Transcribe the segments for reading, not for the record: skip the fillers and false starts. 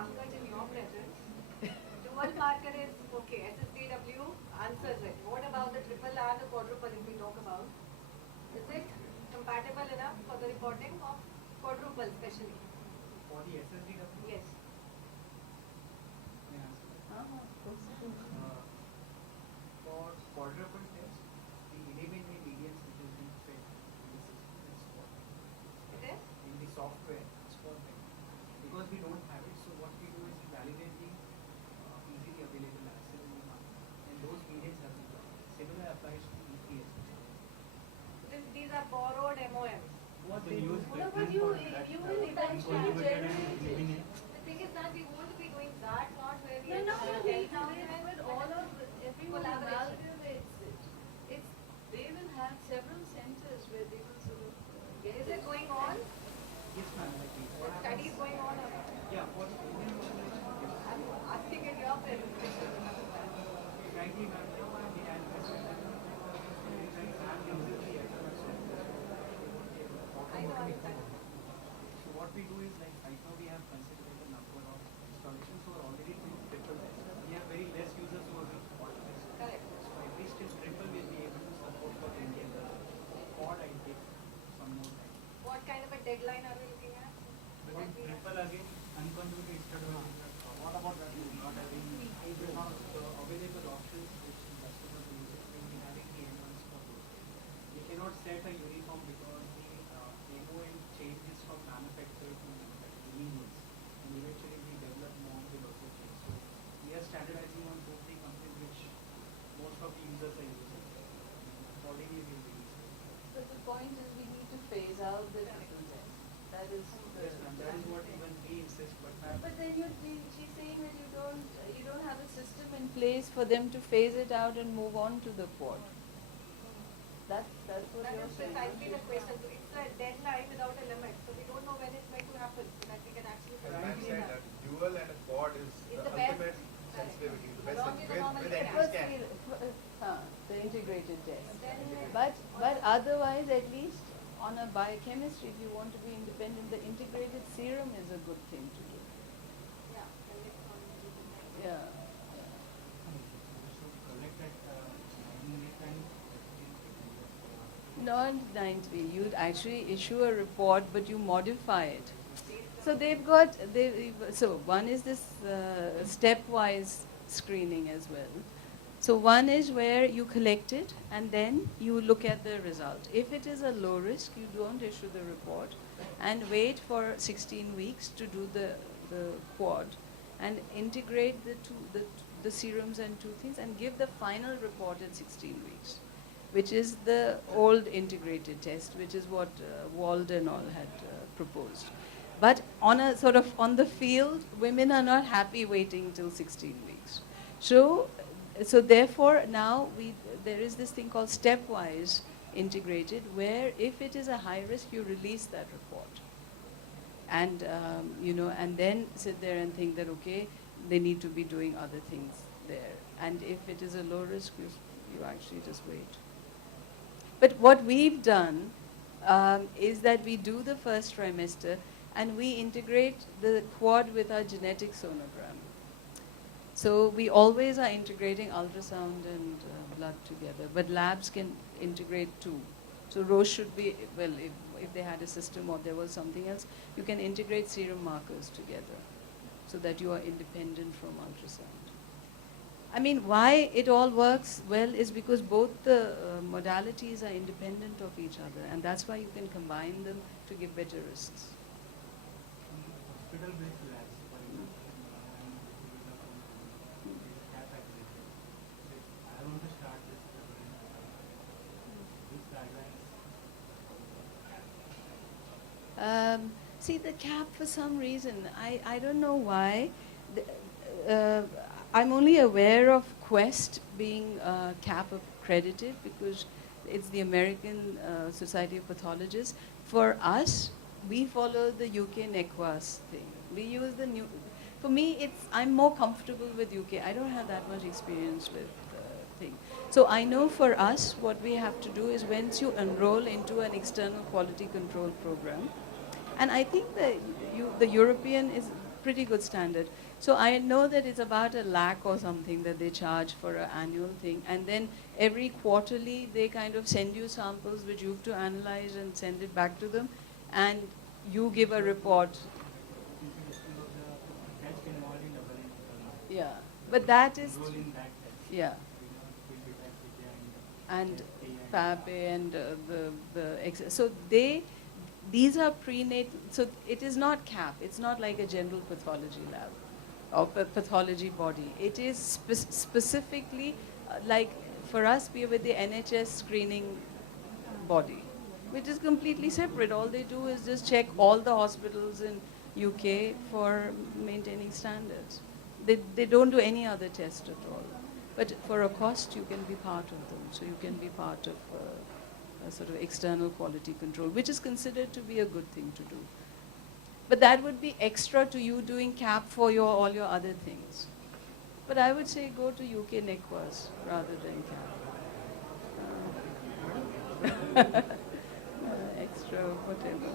Pankaj in your presence. Dual marker is okay. SSDW answers it. What about the triple and the quadruple if we talk about? Is it compatible enough for the reporting of quadruple especially? For the SSDW? Yes. May I answer that? For quadruple test, the 11-way variance which has been fed in the system is for It is? in the software it's for them. Because we don't have it, so what we do is we validate the easily available access in the market, and those variants have been blocked. Similar applies to EPS. These are borrowed MOMs. What they use No, but you will eventually generate it. The thing is that we won't be doing that, not where we No, no, have we 10,000, but all of everyone collaboration. amalgamates it. It's they will have several centers where they will sort of get Is it going on? Yes, ma'am. Like The what study is happens? going on or not? Yeah, for the Indian population, yes. I'm asking in your presentation. Frankly, ma'am, the answer is that exam uses the SMS software I know, automatically. understand. So what we do is like right now we have considered the number of installations who are already doing triple test. We have very less users who are doing quad test. Correct. So at least till triple will be able to support for Indian quad and take some more time. What kind of a deadline are we looking at? Because That we have? triple again unconjugated instead what about that not having the available options which the customers are using will be having the N1s for those. We cannot set a uniform because the MOM changes from manufacturer to manufacturer means and eventually the developed norm will also change. So we are standardizing on 2-3 companies which most of the users are using. Accordingly we will release it. But the point is we need to phase out the triple test. That is Yes, ma'am, that is what even we insist, but ma'am, But then she's saying that you don't have a system in place for them to phase it out and move on to the quad. That's what That you're is saying. precisely the question. So it's a deadline without a limit. So we don't know when it's going to happen so that we can actually As ma'am proceed said, that. that dual and a quad is It's the the best. ultimate sensitivity, the best Along with the normal with scan. NT scan. The integrated test. Then But otherwise, at least on a biochemistry, if you want to be independent, the integrated serum is a good thing to do. yeah, the next one will be Yeah. Not 9th you'd actually issue a report, but you modify it. So so one is this stepwise screening as well. So one is where you collect it and then you look at the result. If it is a low risk, you don't issue the report and wait for 16 weeks to do the quad and integrate the serums and two things and give the final report at 16 weeks, which is the old integrated test, which is what Wald and all had proposed. But on a sort of on the field, women are not happy waiting till 16 weeks. So therefore now there is this thing called stepwise integrated, where if it is a high risk, you release that report, and and then sit there and think that okay, they need to be doing other things there, and if it is a low risk, you actually just wait. But what we've done is that we do the first trimester and we integrate the quad with our genetic sonogram. So we always are integrating ultrasound and blood together, but labs can integrate too. So Roche should be, well, if they had a system or there was something else, you can integrate serum markers together so that you are independent from ultrasound. I mean, why it all works well is because both the modalities are independent of each other, and that's why you can combine them to give better risks. hospital-based labs, for example, CAP accredited. I want to start this which guidelines? See, the CAP, for some reason, I don't know why. I'm only aware of Quest being CAP accredited because it's the American Society of Pathologists. For us, we follow the UK NEQUAS thing. We use the new. For me, I'm more comfortable with UK. I don't have that much experience with thing. So I know for us, what we have to do is once you enroll into an external quality control program, and I think the European is pretty good standard. So I know that it's about 1 lakh or something that they charge for an annual thing, and then every quarterly they kind of send you samples which you have to analyze and send it back to them, and you give a report. Yeah, but that is yeah, and PAPE and so these are prenatal. So it is not CAP. It's not like a general pathology lab or pathology body. It is specifically like for us, we are with the NHS screening body, which is completely separate. All they do is just check all the hospitals in UK for maintaining standards. They don't do any other test at all. But for a cost, you can be part of them. So you can be part of a sort of external quality control, which is considered to be a good thing to do. But that would be extra to you doing CAP for all your other things. But I would say go to UK NECWAS rather than CAP. Extra whatever.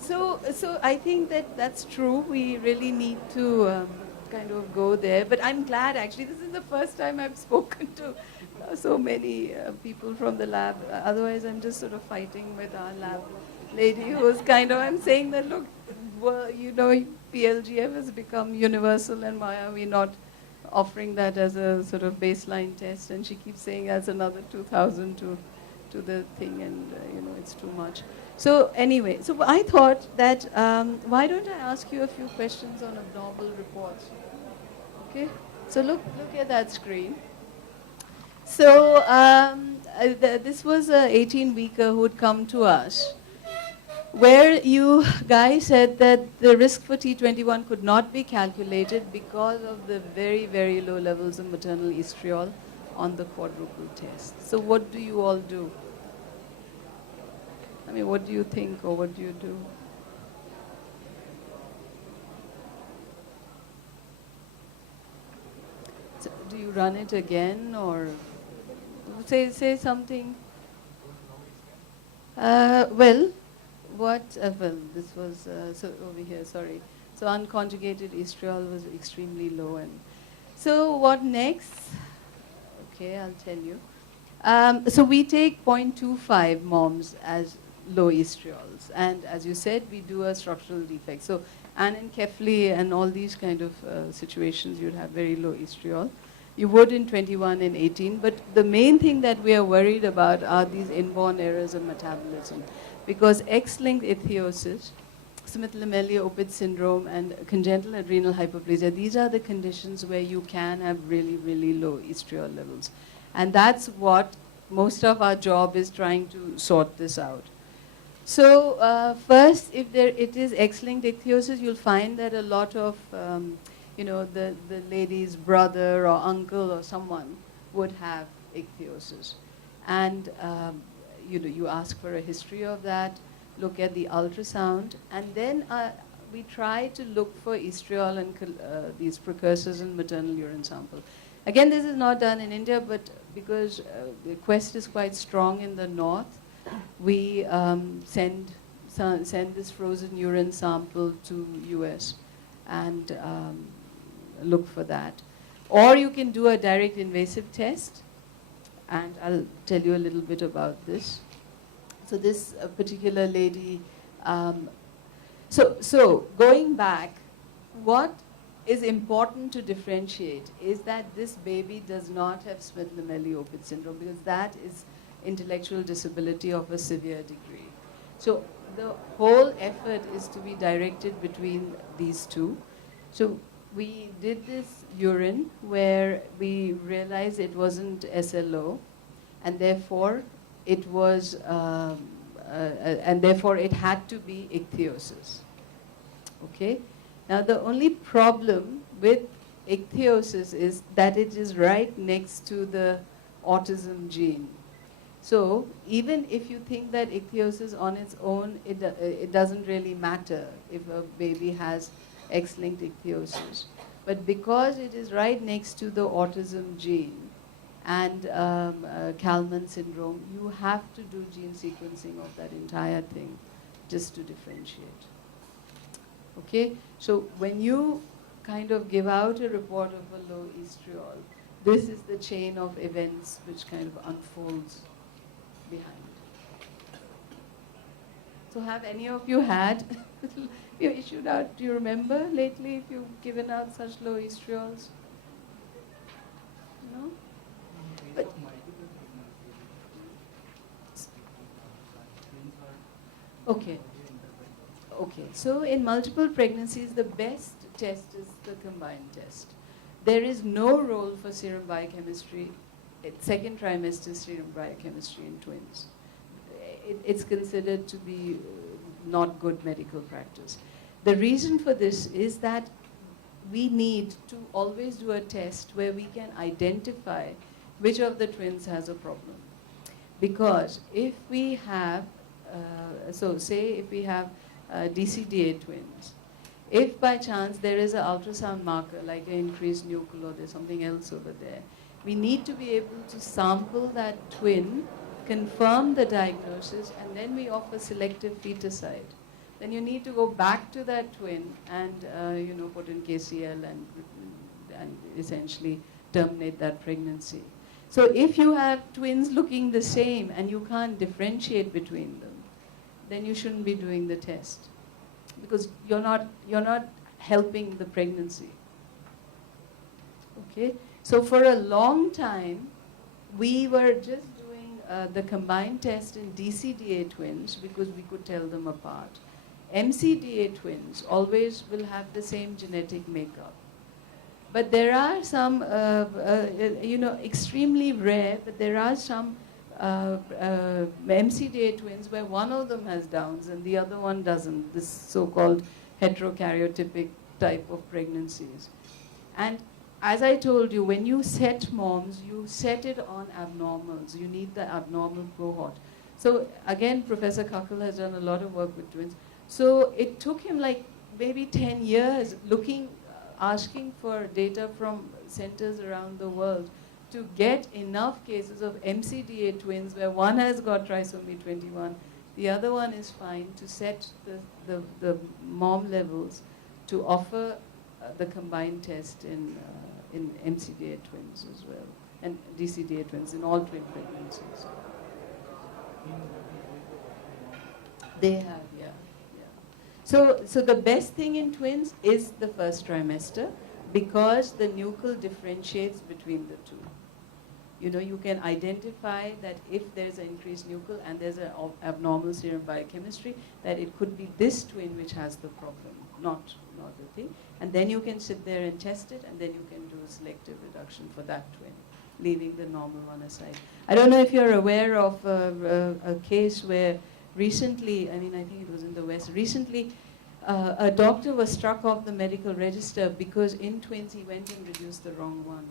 So I think that's true. We really need to kind of go there. But I'm glad, actually. This is the first time I've spoken to so many people from the lab. Otherwise, I'm just sort of fighting with our lab lady who's kind of, I'm saying that, look, well, you know, PLGF has become universal, and why are we not offering that as a sort of baseline test? And she keeps saying that's another 2,000 to the thing, and you know, it's too much. So anyway, so I thought that why don't I ask you a few questions on abnormal reports? Okay, so look at that screen. So this was an 18-weeker who had come to us, where you guys said that the risk for T21 could not be calculated because of the very, very low levels of maternal estriol on the quadruple test. So what do you all do? I mean, what do you think, or what do you do? So do you run it again, or say something? Well, this was so over here. Sorry. So unconjugated estriol was extremely low, and so what next? Okay, I'll tell you. So we take 0.25 moms as low estriols, and as you said, we do a structural defect. So anencephaly and all these kind of situations, you'd have very low estriol. You would in 21 and 18, but the main thing that we are worried about are these inborn errors of metabolism, because X-linked ichthyosis, Smith-Lemeli-Opitz syndrome, and congenital adrenal hyperplasia, these are the conditions where you can have really, really low estriol levels. And that's what most of our job is, trying to sort this out. So first, if it is X-linked ichthyosis, you'll find that a lot of, you know, the lady's brother or uncle or someone would have ichthyosis. And you know, you ask for a history of that, look at the ultrasound, and then we try to look for estriol and these precursors in maternal urine sample. Again, this is not done in India, but because the quest is quite strong in the north, we send this frozen urine sample to US and look for that. Or you can do a direct invasive test, and I'll tell you a little bit about this. So this particular lady, so going back, what is important to differentiate is that this baby does not have Smith-Lemeli-Opitz syndrome, because that is intellectual disability of a severe degree. So the whole effort is to be directed between these two. So we did this urine where we realized it wasn't SLO, and therefore it was, and therefore it had to be ichthyosis. Okay. Now the only problem with ichthyosis is that it is right next to the autism gene. So even if you think that ichthyosis on its own, it doesn't really matter if a baby has X-linked ichthyosis. But because it is right next to the autism gene and Kalman syndrome, you have to do gene sequencing of that entire thing just to differentiate. Okay, so when you kind of give out a report of a low estriol, this is the chain of events which kind of unfolds behind. So have any of you had, you issued out, do you remember lately if you've given out such low estriols? No? But okay. Okay, so in multiple pregnancies, the best test is the combined test. There is no role for serum biochemistry, second trimester serum biochemistry in twins. It's considered to be not good medical practice. The reason for this is that we need to always do a test where we can identify which of the twins has a problem. Because if we have, so say if we have DCDA twins, if by chance there is an ultrasound marker like an increased nuchal or there's something else over there, we need to be able to sample that twin, confirm the diagnosis, and then we offer selective feticide. Then you need to go back to that twin and put in KCL and essentially terminate that pregnancy. So if you have twins looking the same and you can't differentiate between them, then you shouldn't be doing the test, because you're not helping the pregnancy. Okay, so for a long time we were just doing the combined test in DCDA twins because we could tell them apart. MCDA twins always will have the same genetic makeup. But there are some, extremely rare, but there are some MCDA twins where one of them has Downs and the other one doesn't, this so-called heterokaryotypic type of pregnancies. And as I told you, when you set moms, you set it on abnormals. You need the abnormal cohort. So again, Professor Kaul has done a lot of work with twins. So it took him like maybe 10 years asking for data from centers around the world to get enough cases of MCDA twins where one has got trisomy 21, the other one is fine, to set the mom levels to offer the combined test in MCDA twins as well, and DCDA twins in all twin pregnancies. They have, yeah. So the best thing in twins is the first trimester, because the nuchal differentiates between the two. You can identify that if there's an increased nuchal and there's an abnormal serum biochemistry, that it could be this twin which has the problem, not the thing. And then you can sit there and test it, and then you can do a selective reduction for that twin, leaving the normal one aside. I don't know if you're aware of a case where recently, I think it was in the West, recently a doctor was struck off the medical register because in twins he went and reduced the wrong one.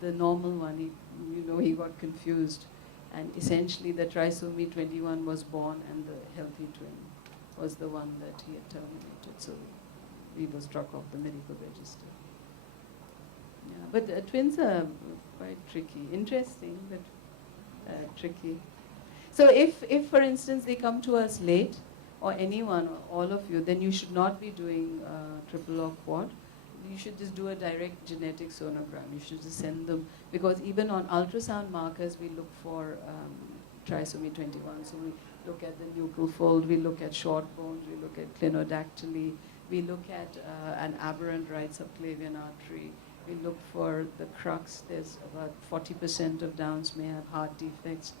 The normal one, he got confused. And essentially the trisomy 21 was born and the healthy twin was the one that he had terminated. So he was struck off the medical register. Yeah, but twins are quite tricky. Interesting, but tricky. So if, for instance, they come to us late, or anyone, or all of you, then you should not be doing triple or quad. You should just do a direct genetic sonogram. You should just send them, because even on ultrasound markers, we look for trisomy 21. So we look at the nuchal fold, we look at short bones, we look at clinodactyly, we look at an aberrant right subclavian artery, we look for the crux. There's about 40% of Downs may have heart defects.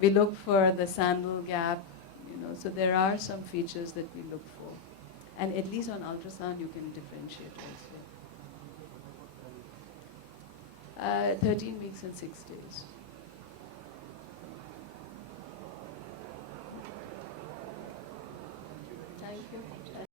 We look for the sandal gap, so there are some features that we look for. And at least on ultrasound, you can differentiate also. 13 weeks and 6 days. Thank you.